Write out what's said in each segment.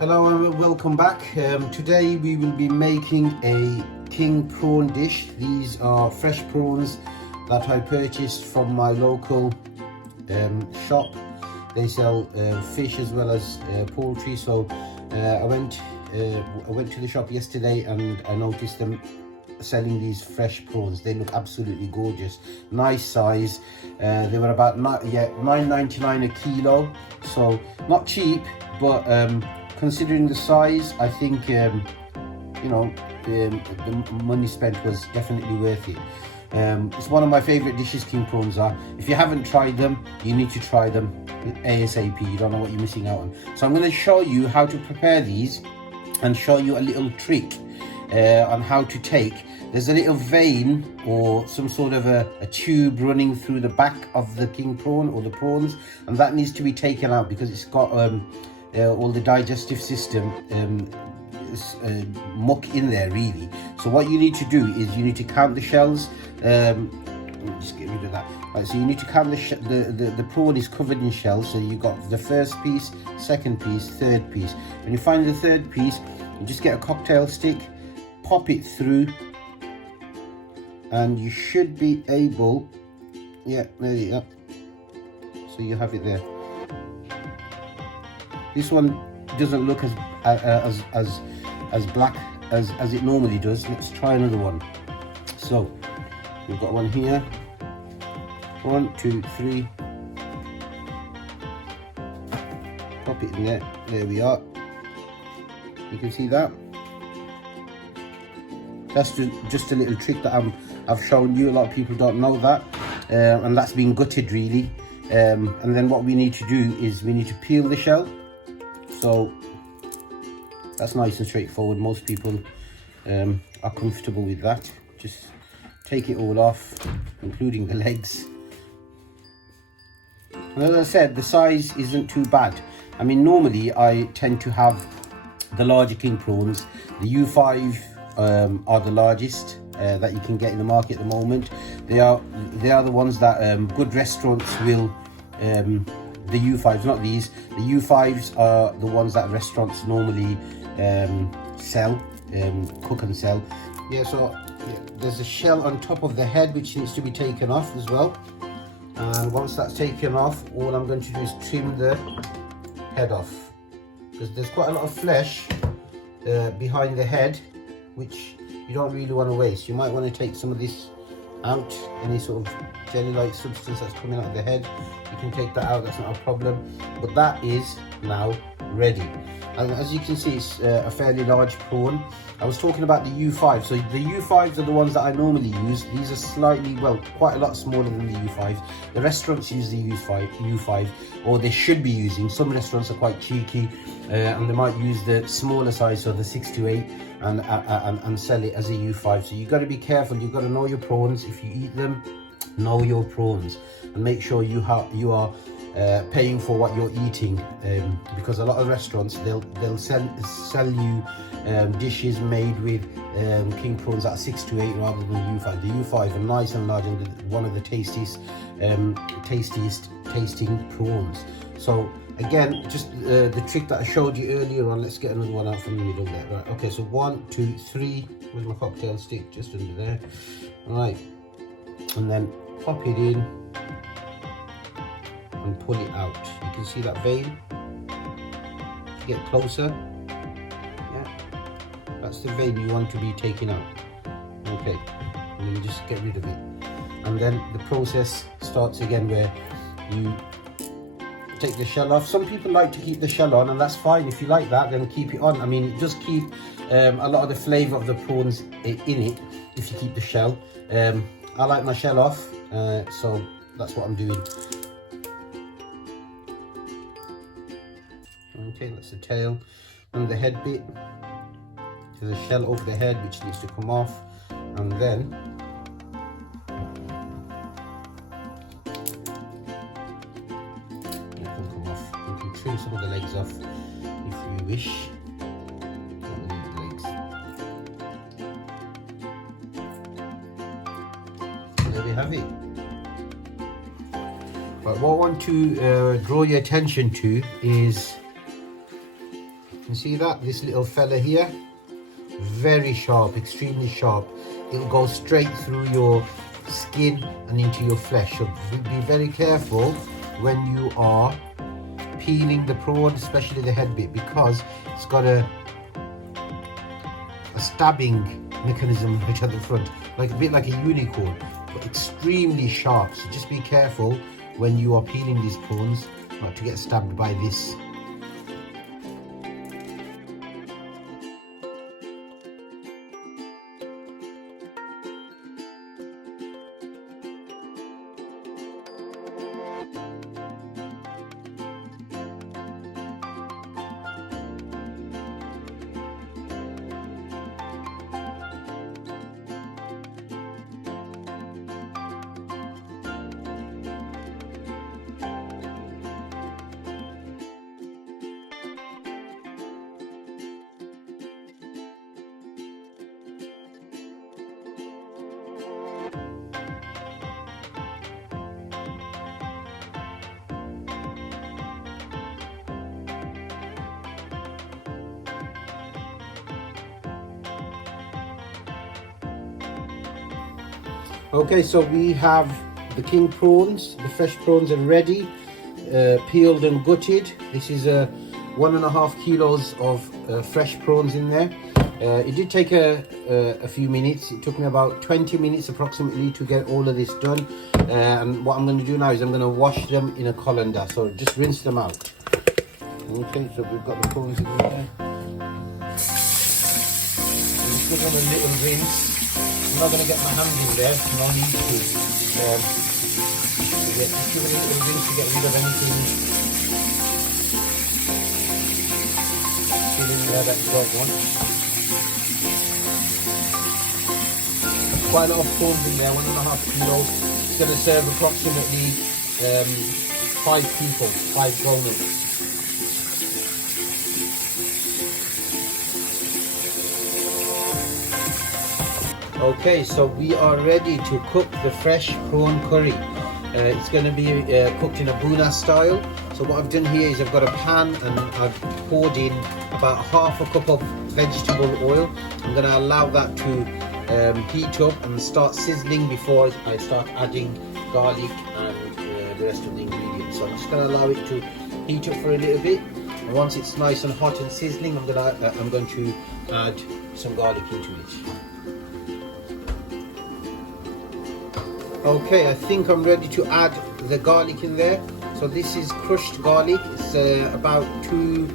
Hello and welcome back. Today we will be making a king prawn dish. These are fresh prawns that I purchased from my local shop. They sell fish as well as poultry. So I went to the shop yesterday and I noticed them selling these fresh prawns. They look absolutely gorgeous, nice size. They were about $9.99 a kilo, so not cheap, but considering the size, I think the money spent was definitely worth it. It's one of my favorite dishes, king prawns are. If you haven't tried them, you need to try them ASAP. You don't know what you're missing out on. So I'm going to show you how to prepare these and show you a little trick on how to take. There's a little vein or some sort of a tube running through the back of the king prawn or the prawns, and that needs to be taken out because it's got all the digestive system muck in there really. So what you need to do is you need to count the shells. Just get rid of that. Right, so you need to count the prawn is covered in shells. So you got the first piece, second piece, third piece. When you find the third piece, you just get a cocktail stick, pop it through, and you should be able, yeah, there you go. So you have it there. This one doesn't look as black as it normally does. Let's try another one. So we've got one here. 1, 2, 3. Pop it in there. There we are. You can see that. That's just a little trick that I've shown you. A lot of people don't know that, and that's been gutted really. And then what we need to do is we need to peel the shell. So that's nice and straightforward. Most people are comfortable with that. Just take it all off, including the legs. And as I said, the size isn't too bad. I mean, normally I tend to have the larger king prawns. The U5 are the largest that you can get in the market at the moment. They are the ones that good restaurants will. The U5s, not these. The U5s are the ones that restaurants normally sell, cook and sell. Yeah, so there's a shell on top of the head which needs to be taken off as well. And once that's taken off, all I'm going to do is trim the head off, because there's quite a lot of flesh behind the head which you don't really want to waste. You might want to take some of this out, any sort of jelly-like substance that's coming out of the head. You can take that out, that's not a problem. But that is now ready. And as you can see, it's a fairly large prawn. I was talking about the U5. So the U5s are the ones that I normally use. These are slightly, well, quite a lot smaller than the U5s. The restaurants use the U5, or they should be using. Some restaurants are quite cheeky and they might use the smaller size, so the 6 to 8, and sell it as a U5. So you've got to be careful. You've got to know your prawns. If you eat them, know your prawns and make sure you are paying for what you're eating, because a lot of restaurants they'll sell you dishes made with king prawns at 6 to 8 rather than U5. The U5 are nice and large and one of the tastiest tasting prawns. So again, just the trick that I showed you earlier on. Let's get another one out from the middle there. Right, okay, so 1, 2, 3. Where's my cocktail stick? Just under there. All right, and then pop it in and pull it out. You can see that vein. Get closer. Yeah, that's the vein you want to be taking out. Okay, and then just get rid of it. And then the process starts again, where you take the shell off. Some people like to keep the shell on, and that's fine. If you like that, then keep it on. I mean, it does keep a lot of the flavour of the prawns in it if you keep the shell. I like my shell off, so that's what I'm doing. Okay, that's the tail. And the head bit, there's a shell over the head which needs to come off, and then it can come off. You can trim some of the legs off if you wish. Don't need the legs. There we have it. But what I want to draw your attention to is can see that, this little fella here, very sharp, extremely sharp. It'll go straight through your skin and into your flesh. So be very careful when you are peeling the prawn, especially the head bit, because it's got a stabbing mechanism which at the front, like a bit like a unicorn, but extremely sharp. So just be careful when you are peeling these prawns not to get stabbed by this. Okay, so we have the king prawns, the fresh prawns are ready, peeled and gutted. This is 1.5 kilos of fresh prawns in there. It did take a few minutes. It took me about 20 minutes approximately to get all of this done. And what I'm going to do now is I'm going to wash them in a colander. So just rinse them out. Okay, so we've got the prawns in there. Just give them a little rinse. I'm not going to get my hands in there, no need to. Just give it a little rinse to get rid of anything still in there that you don't want. Quite a lot of prawns in there, 1.5 kilos. It's going to serve approximately 5 people, 5 grown-ups. Okay, so we are ready to cook the fresh prawn curry. It's going to be cooked in a Bhuna style. So what I've done here is I've got a pan and I've poured in about half a cup of vegetable oil. I'm going to allow that to heat up and start sizzling before I start adding garlic and the rest of the ingredients. So I'm just going to allow it to heat up for a little bit. And once it's nice and hot and sizzling, I'm going to add some garlic into it. Okay, I think I'm ready to add the garlic in there. So this is crushed garlic. It's about 2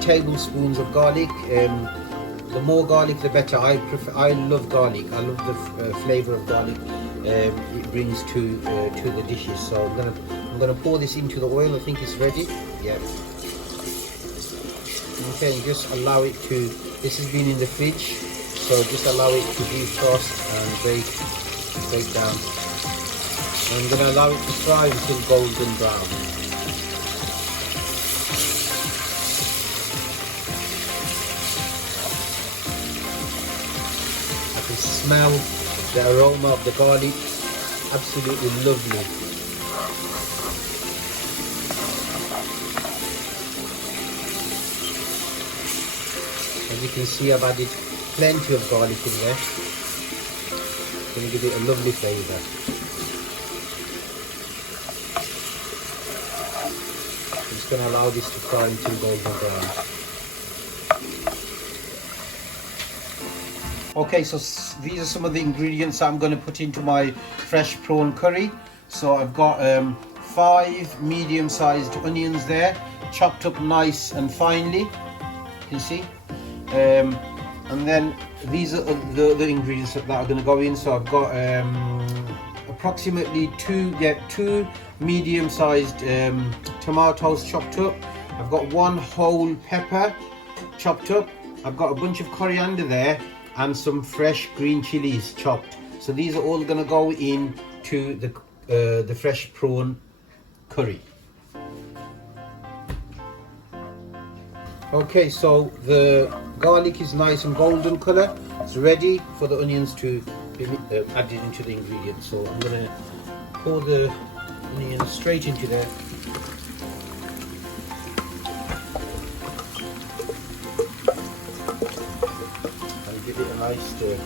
tablespoons of garlic. The more garlic, the better. I love garlic. I love the flavor of garlic it brings to the dishes. So I'm gonna pour this into the oil. I think it's ready. Yeah. Okay, and just allow it to. This has been in the fridge, so just allow it to defrost and break down. I'm going to allow it to fry until golden brown. I can smell the aroma of the garlic. Absolutely lovely. As you can see, I've added plenty of garlic in there. It's going to give it a lovely flavour. Going to allow this to fry until golden brown. Okay, so these are some of the ingredients I'm going to put into my fresh prawn curry. So I've got 5 medium-sized onions there, chopped up nice and finely. You can see. And then these are the ingredients that are going to go in. So I've got approximately 2 medium-sized tomatoes chopped up. I've got 1 whole pepper chopped up. I've got a bunch of coriander there and some fresh green chillies chopped. So these are all going to go into the fresh prawn curry. Okay, so the garlic is nice and golden color. It's ready for the onions to be added into the ingredients. So I'm going to pour the onions straight into there. nice stir.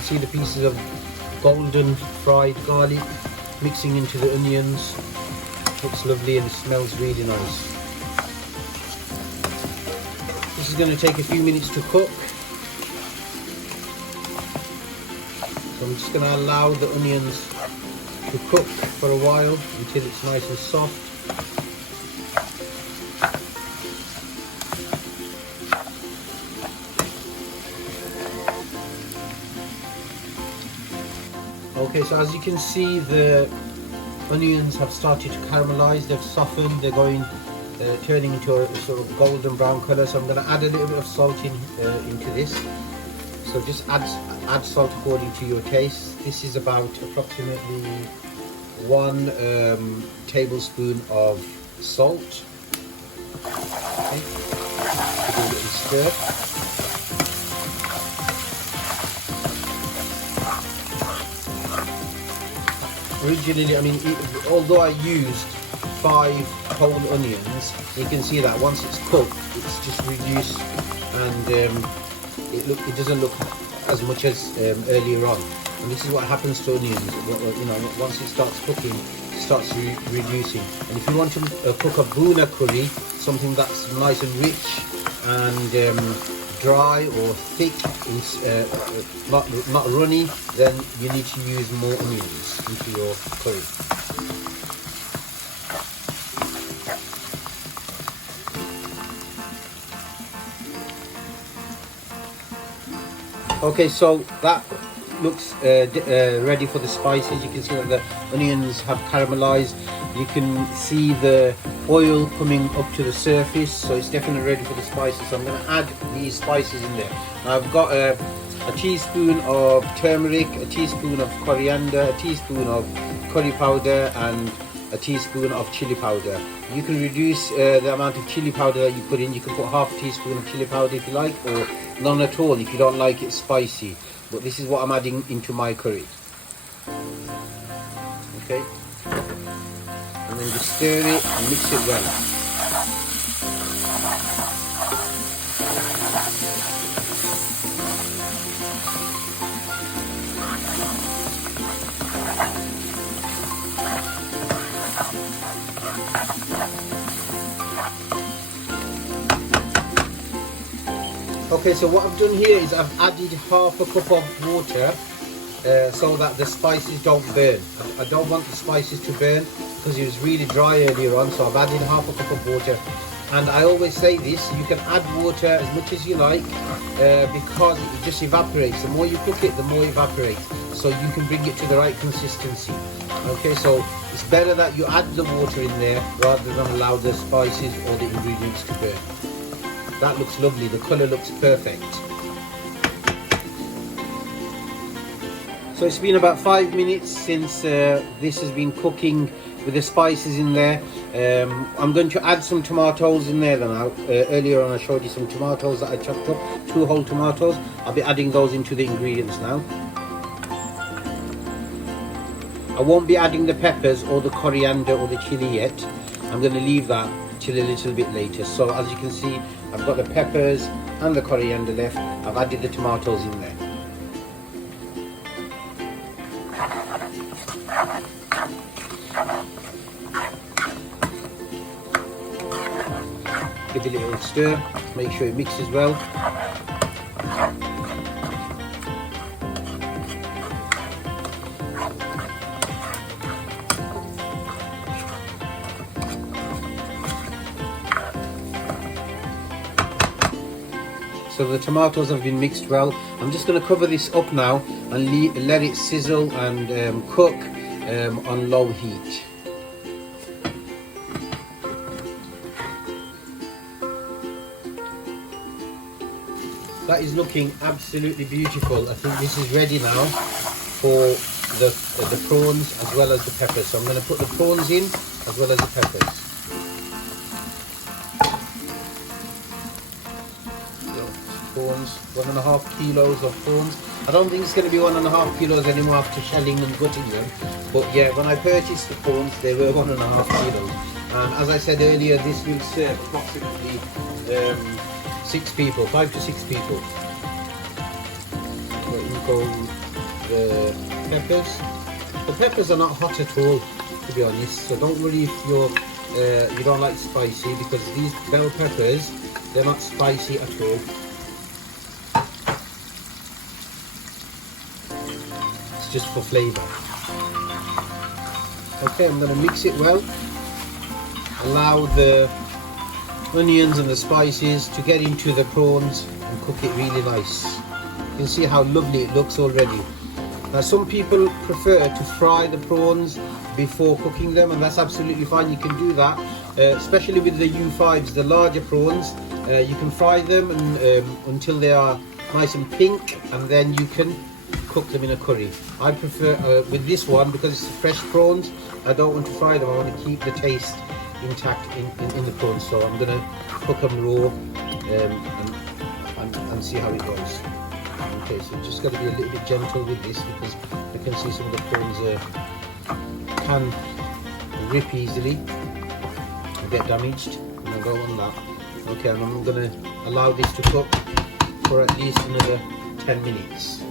See the pieces of golden fried garlic mixing into the onions. Looks lovely and it smells really nice. This is going to take a few minutes to cook. So I'm just going to allow the onions to cook for a while until it's nice and soft. Okay, so as you can see, the onions have started to caramelize, they've softened, they're turning into a sort of golden brown color. So I'm going to add a little bit of salt into this. So just add salt according to your taste. This is about approximately 1 tablespoon of salt. Okay. Give it a little stir. Originally, I mean, although I used 5 whole onions, you can see that once it's cooked, it's just reduced, and it doesn't look as much as earlier on. And this is what happens to onions. You know, once it starts cooking, it starts reducing. And if you want to cook a Bhuna curry, something that's nice and rich and dry or thick, not runny, then you need to use more onions into your curry. Okay, so that looks ready for the spices. You can see that the onions have caramelized. You can see the oil coming up to the surface, so it's definitely ready for the spices. So I'm going to add these spices in there. Now I've got a teaspoon of turmeric, a teaspoon of coriander, a teaspoon of curry powder, and a teaspoon of chili powder. You can reduce the amount of chili powder that you put in. You can put half a teaspoon of chili powder if you like, or none at all if you don't like it spicy. But this is what I'm adding into my curry. Okay. And then just stir it and mix it well. Okay, so what I've done here is I've added half a cup of water so that the spices don't burn. I don't want the spices to burn because it was really dry earlier on, so I've added half a cup of water. And I always say this, you can add water as much as you like because it just evaporates. The more you cook it, the more it evaporates. So you can bring it to the right consistency. Okay, so it's better that you add the water in there rather than allow the spices or the ingredients to burn. That looks lovely, the colour looks perfect. So it's been about 5 minutes since this has been cooking with the spices in there. I'm going to add some tomatoes in there now. Earlier on I showed you some tomatoes that I chopped up, 2 whole tomatoes. I'll be adding those into the ingredients now. I won't be adding the peppers or the coriander or the chilli yet. I'm going to leave that till a little bit later. So as you can see, I've got the peppers and the coriander left. I've added the tomatoes in there. Give it a little stir, make sure it mixes well. So the tomatoes have been mixed well. I'm just going to cover this up now and let it sizzle and cook on low heat. That is looking absolutely beautiful. I think this is ready now for the prawns as well as the peppers. So I'm going to put the prawns in as well as the peppers. 1.5 kilos of prawns. I don't think it's going to be 1.5 kilos anymore after shelling and gutting them. But yeah, when I purchased the prawns, they were 1.5 kilos. And as I said earlier, this will serve approximately 6 people, 5 to 6 people. Let me go the peppers. The peppers are not hot at all, to be honest. So don't worry if you don't like spicy, because these bell peppers, they're not spicy at all. It's just for flavour. Okay, I'm going to mix it well. Allow the onions and the spices to get into the prawns and cook it really nice. You can see how lovely it looks already. Now some people prefer to fry the prawns before cooking them, and that's absolutely fine. You can do that, especially with the U5s, the larger prawns. You can fry them until they are nice and pink, and then you can cook them in a curry. I prefer with this one, because it's fresh prawns, I don't want to fry them. I want to keep the taste intact in the prawns, so I'm going to cook them raw and see how it goes. Okay, so just got to be a little bit gentle with this, because I can see some of the prawns can rip easily and get damaged, and I'll go on that. Okay, and I'm going to allow this to cook for at least another 10 minutes.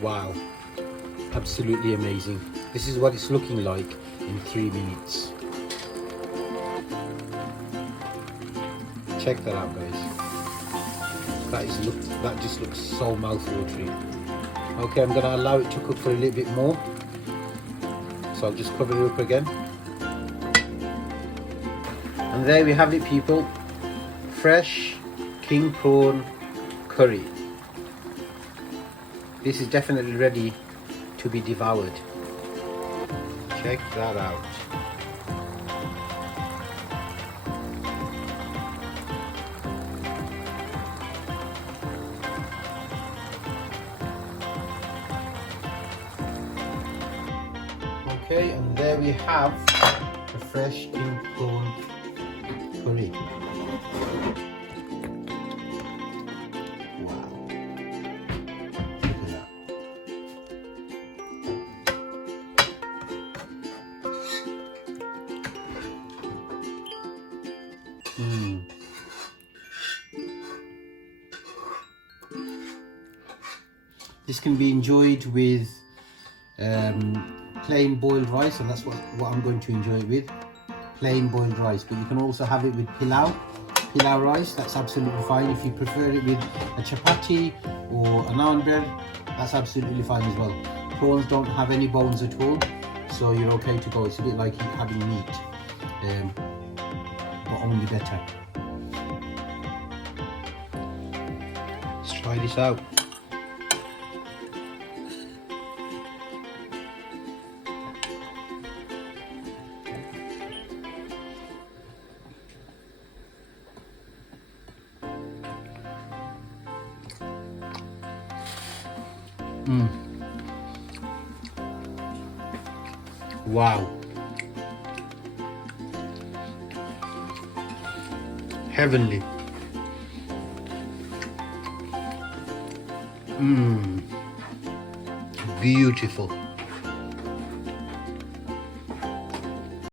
Wow, absolutely amazing. This is what it's looking like in 3 minutes. Check that out, guys. That just looks so mouth-watering. Okay, I'm going to allow it to cook for a little bit more. So I'll just cover it up again. And there we have it, people. Fresh king prawn curry. This is definitely ready to be devoured. Check that out. Okay, and there we have the fresh king prawn curry. Wow. Look at that. This can be enjoyed with plain boiled rice, and that's what I'm going to enjoy it with. Plain boiled rice, but you can also have it with pilau rice. That's absolutely fine. If you prefer it with a chapati or a naan bread, that's absolutely fine as well. Prawns don't have any bones at all, so you're okay to go. It's a bit like having meat, but only better. Let's try this out. Wow. Heavenly. Beautiful.